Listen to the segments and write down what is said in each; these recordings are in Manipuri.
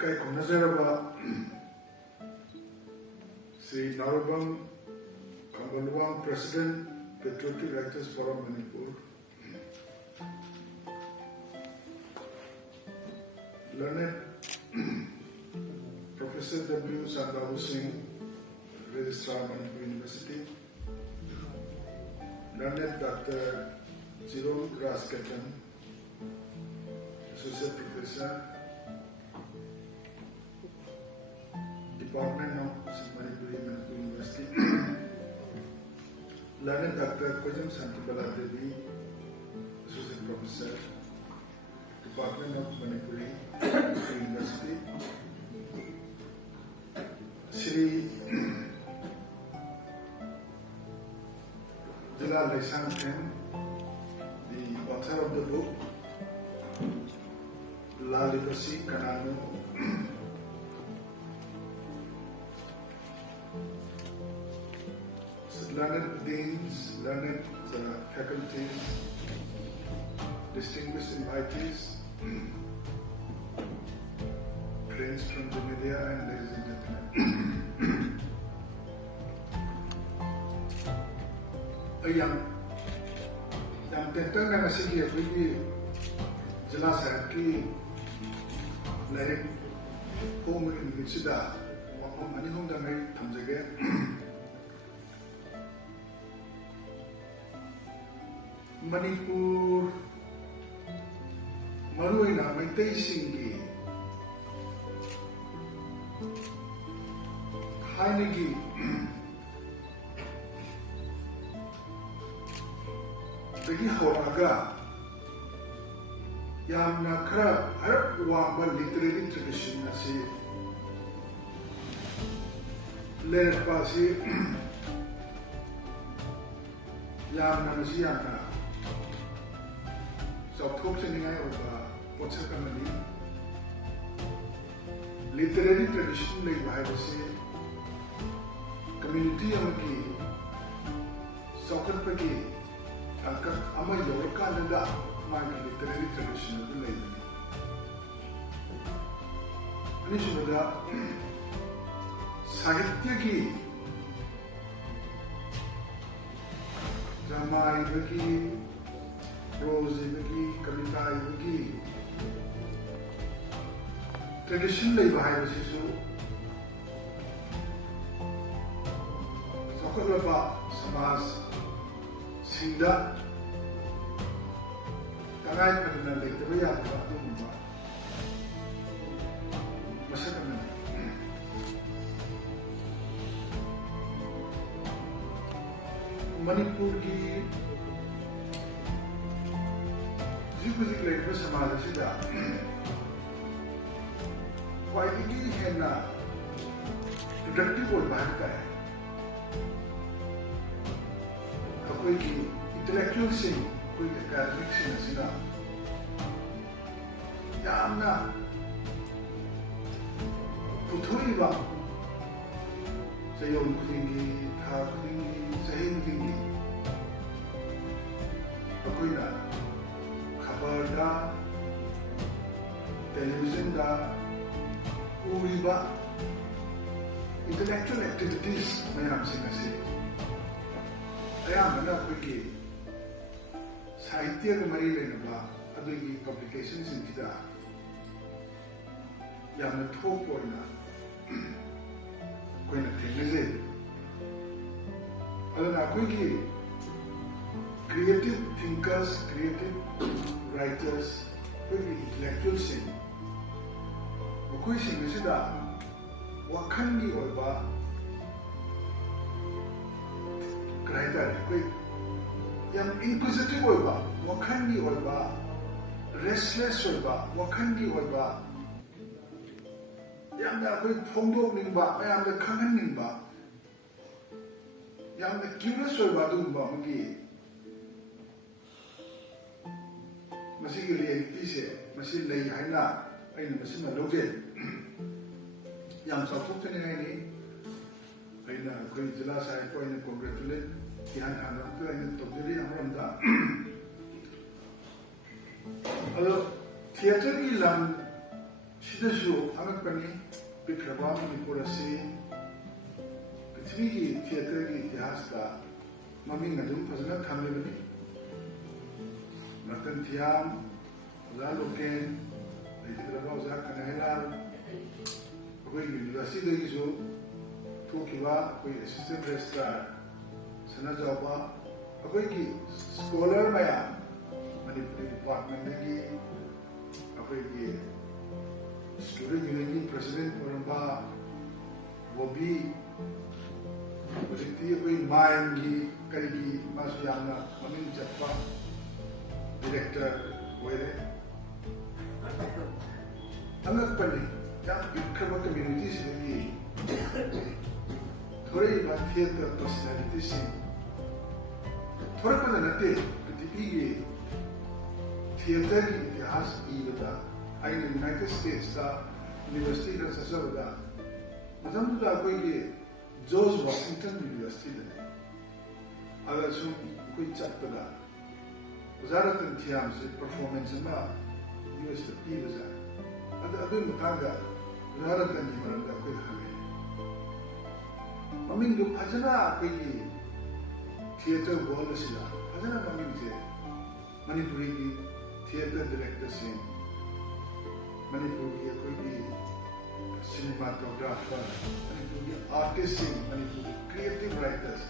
Kai Konazaraba Sri Narobam Kambalwang President Patriotic Writers Forum Manipur Learned Professor W. Sandabu Singh Registrar Manipur University Learned Dr. Jerome Graskatan Associate Professor Department of Manipuri Manipur University Learned Dr. Kojam Santibala Devi Associate Professor Department of Manipuri Manipur University Shri Jila Laisang Khen, the author of the book La Legacy Kanano learned deans, learned faculties, distinguished invitees, friends from the media, and ladies and gentlemen. Yang tentang na sige apni jila sahab ki larik home university wapam ani hong da mai thamjage Manipur Maruina Maitai Singi Hainigi Dagi Horaga Yamna Kra Arab Wamba literary tradition Nasi Let Pasi Yamna Nasi Yamna Chauthokchaningai oiba pochak amani literary tradition leiba haibase community amagi chaukhapagi tangkat ama yaurakanda magi literary tradition adu leibani ani subada sahitya ki drama ibagi prose ibagi kavita ibagi tradition leiba haibasisu chaukhatlaba samaj singda tangai phadna leitaba yadaba adumba masak amani Manipur ki Hujik leiba samaj asida khwaidagi henna productive oiba haibtai akoigi intellectual sing akoigi academic sing asida yamna puthuriba chayom khudingi tha khudingi chahi khudingi akoina khabarda television da uriba intellectual activities mayam sing ase ayamana akoigi sahitya ga mari lenaba adugi publications singida yamna thok oina koina thengaje aduna akoigi creative thinkers, creative writers, akoigi intellectual sing Makoi sing asida wakhangi oiba kraitare koi yam inquisitive oiba wakhangi oiba restless oiba wakhangi oiba yamna koi phongdok ningba mayamda khangan ningba yamna curious oiba dumba magi masigi reality se masi lei haina aina masina loje yam chauthokchaningai ni aina koi jila sai ko aina congratulate yan anak tu aina tokjeri amramda alo theater ki lam Sidasu angakpani pikraba Manipur asi prithvi ki theatre ki itihas da maming adum fazna thamlebani Ratan Thiam Oza Loken Pikraba Oza Kanahilal koi university dagi so thokiwa koi assistant registrar sana jawba koi ki scholar maya Manipur department dagi koi ki student union president Oramba Bobby Positive koi mind ki masu yamna mamin chappa director where angak pani yang ikhraba communities ni thore ba theater personalities thore pa nate prithivi theater ki itihas ibada in the United States, University of Sassavada, Madame George Washington University. Other soon, quick chapter. Zaratan Tiam's performance in US Pivasa. Other Mutanga, Zaratan Yimaranda Quihame. Mamindu Pajana Quigi Theatre Wallasila, Pajana Maminze, Manipuri Theatre Director Singh. Manipuri cinematographer, Manipuri artists, Manipuri creative writers.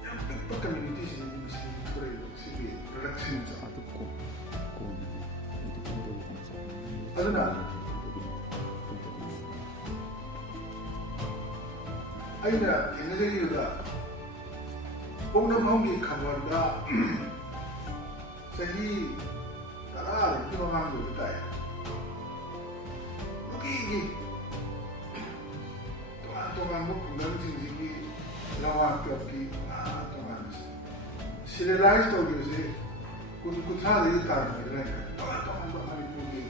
Yang big communities in the city productions. Aduna, aina kenegeri uda, Pongnamongi kabarda, sahi. Itu orang tu betul. Begini, tuan bukan sini lawan pergi, tuan serialize tu juga sih. Kuthah dari tarik mereka. Tuan bahari pergi,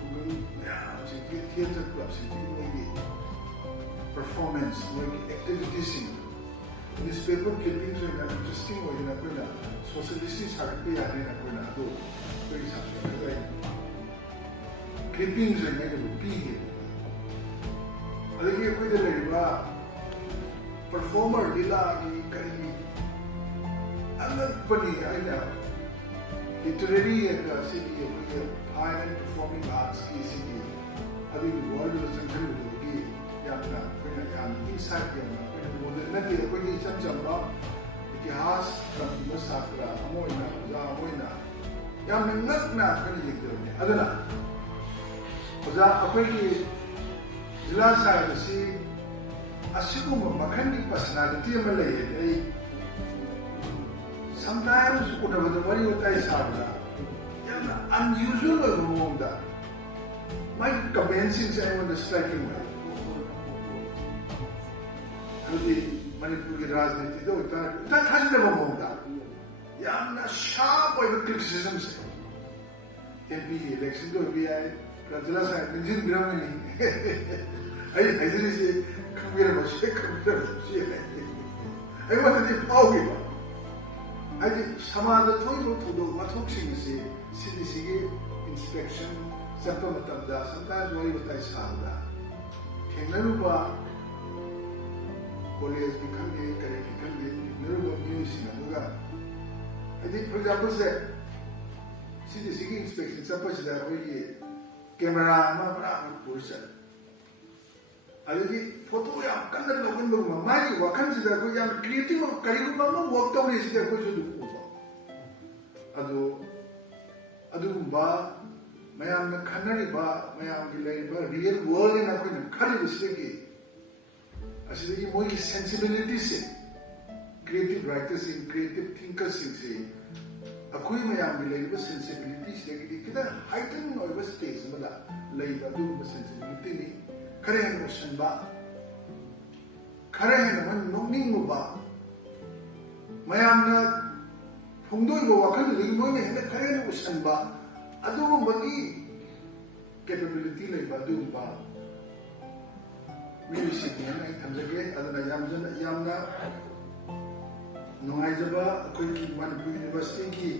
bukan ya, sini theater club sini lagi performance, lagi activities sini. Newspaper clippings yang interesting wajib nak kena socialistis harapnya ada nak kena tu. Clippings and made of pig. Other performer Dilagi Kari Anapani, I know. Literary and the city of high and performing arts city. I think the world was a good Yamna, inside Yamna, when the Puni Chamjamba, it has from Masakra, Amoina, Zamoina. Yang nak kena jadi ni. Adalah, Oza apa yang jelas saya mesti asyik makan di personality yang Malay. Sometimes udah betul-betul utai sahaja. Yang unusual orang dah. My convincing saya on the striking way. Jadi Manipur ke राजनीति तो उतना खास नहीं होता. Yang sharp over criticisms. MP election to be I jelas saya menjadi bilang ini. I jadi sih kamera masih. I want to tahu gitu. I sama ada tu matuk sih sih inspection sampai macam dah sometimes wali betul sahaja. Kena lupa college become kerja lupa music juga. I think, for example, city inspection, suppose that we camera, photo yang kan ada logon baru mari wakan sudah ko yang creative kali ko mau work down ni sudah ko sudah ko adu ba mayam na khanari ba mayam gilai ba real world na ko khali bisegi asli moi sensibility se creative writers in creative thinkers in akui mayam gilai ba sensibility se kita heighten or stage mala lai ba du sensibility ni karen ocean ba karen man nongning mo ba mayam na phungdoi bo wakal li mo ne karen ocean ba adu bagi capability lai ba du ba music ni ai thamjage adana yamna nongai jaba akoi ki Manipur University ki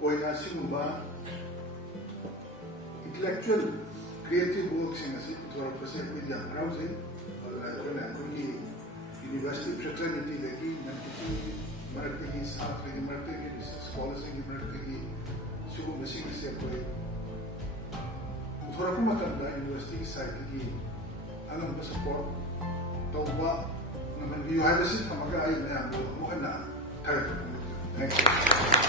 oina singba intellectual creative works in a Puthorakase with the housing, university fraternity, the Marataki, South Marataki, scholars in Marataki, Sugu missing the same way. Puthorakumata University side, Alam support, Toba, you have a system of a guy now, Thank you.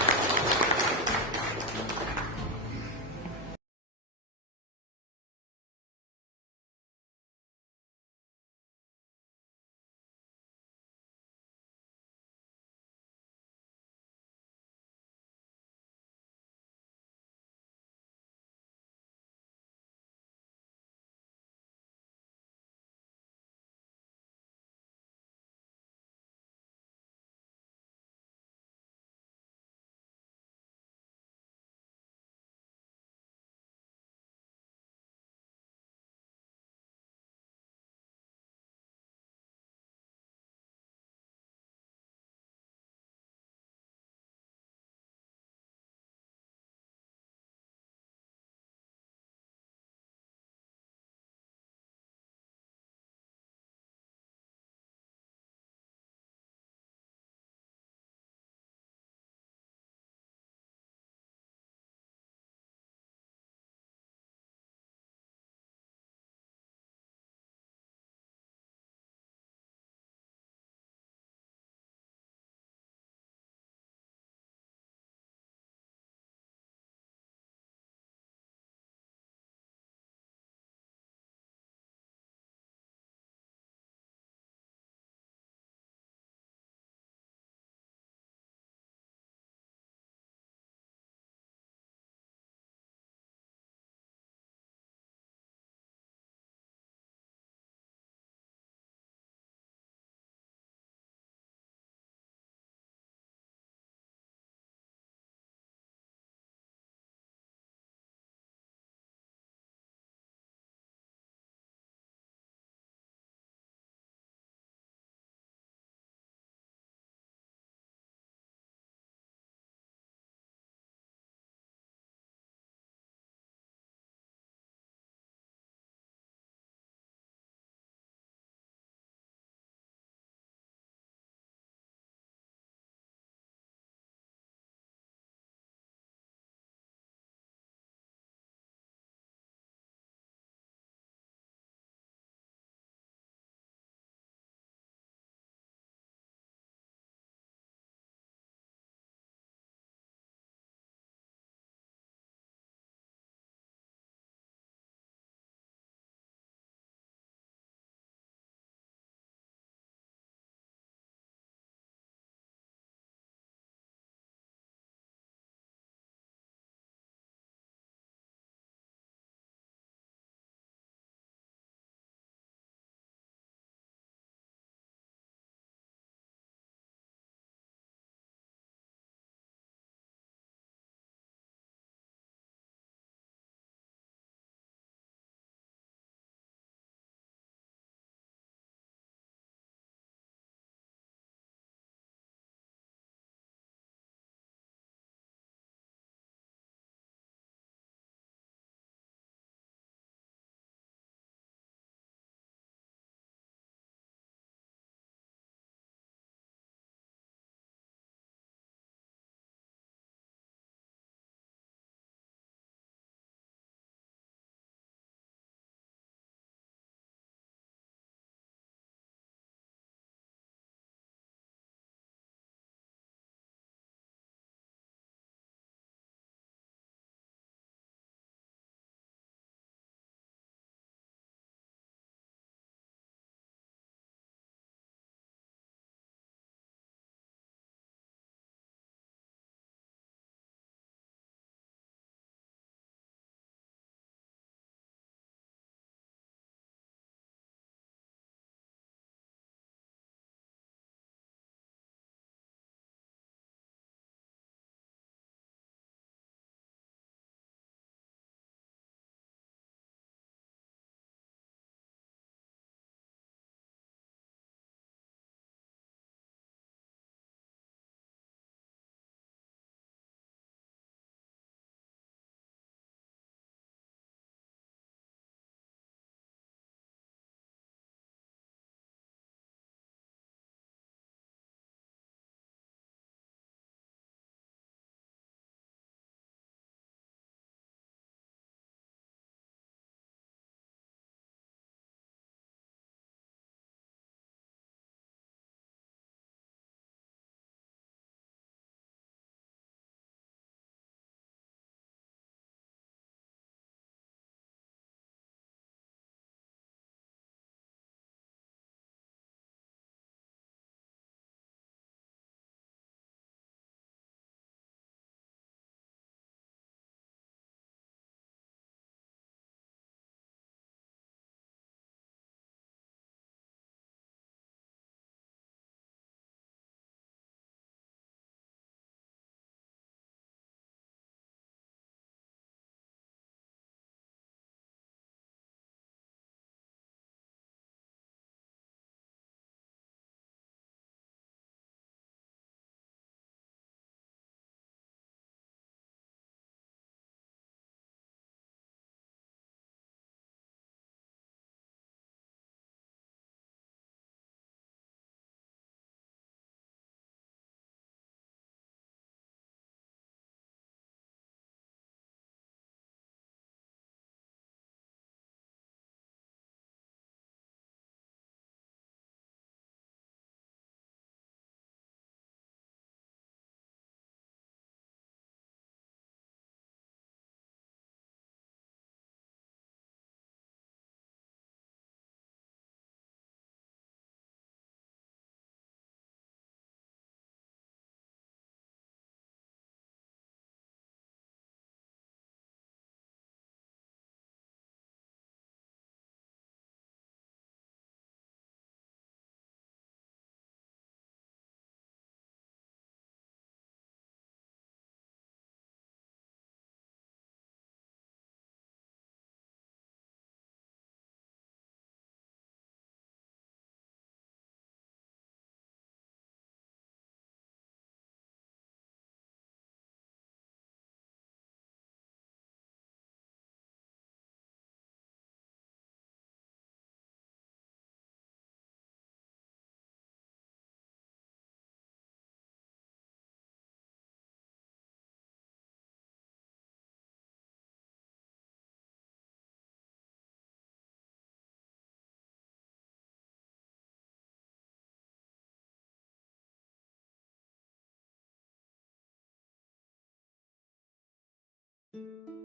။